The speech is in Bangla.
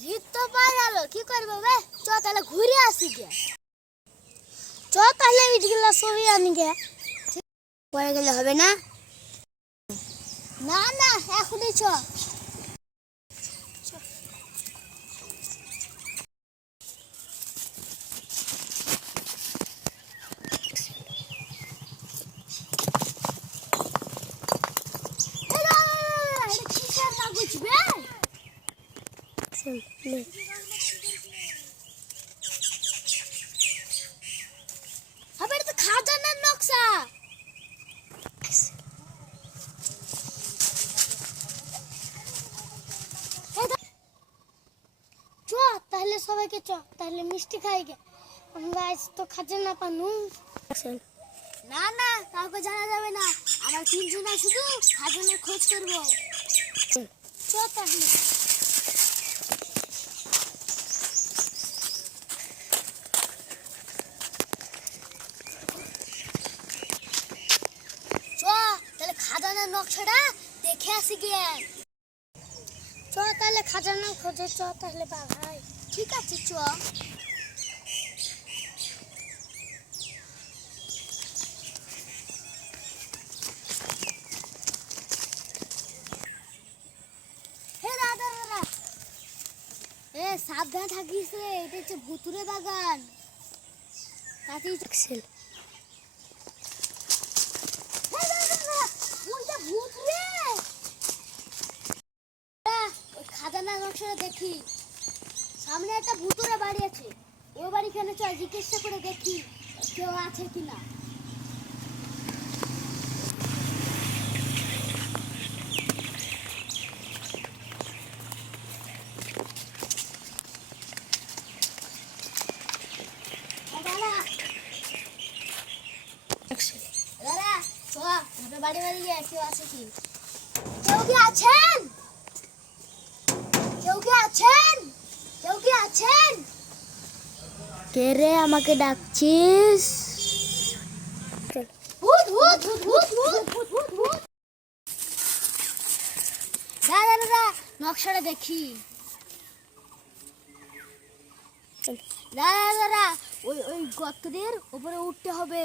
জিত তো পাই গেল, কি করবো বে? চ তাহলে ঘুরে আসি গে। চ তাহলে ইটগুলা ছবি আনি গে। পরে গেলে হবে না? না না, এখনই চ। খাজানার নকশা। চ তাহলে সবাইকে চ, তাহলে মিষ্টি খাই গে। আমরা আজ তো খাজানা পানু। না না, কাউকে জানা যাবে না। আমার তিনজনা শুধু খাজানার খোঁজ করবো। চ তাহলে। চ তাহলে খাজানার নকশাটা দেখে আসি গে। চ তাহলে খাজানা খোঁজে চ তাহলে ভাই। ঠিক আছে চ। হে দাদা দাদা, এ সাবধান থাকিস রে, এটা হচ্ছে ভুতুরে বাগান। তাতেই ছিল। হে দাদা দাদা, ওইটা ভূত রে। ওই খাজানার নকশাটা দেখি। সামনে একটা ভুতুরে বাড়ি আছে, ওই বাড়িখানে চল জিজ্ঞাসা করে দেখি কেউ আছে কিনা। দাদা চ, বাড়ি বাড়ি গিয়ে কেউ আছে কি? কেউ কি আছেন? কেউ কি আছেন? কেউ কি আছেন? কে রে আমাকে ডাকছিস? ভূত ভূত ভূত ভূত ভূত ভূত ভূত। দাদা দাদা, নকশাটা দেখি। দাদা দাদা, ওই ওই গর্তের উপরে উঠতে হবে।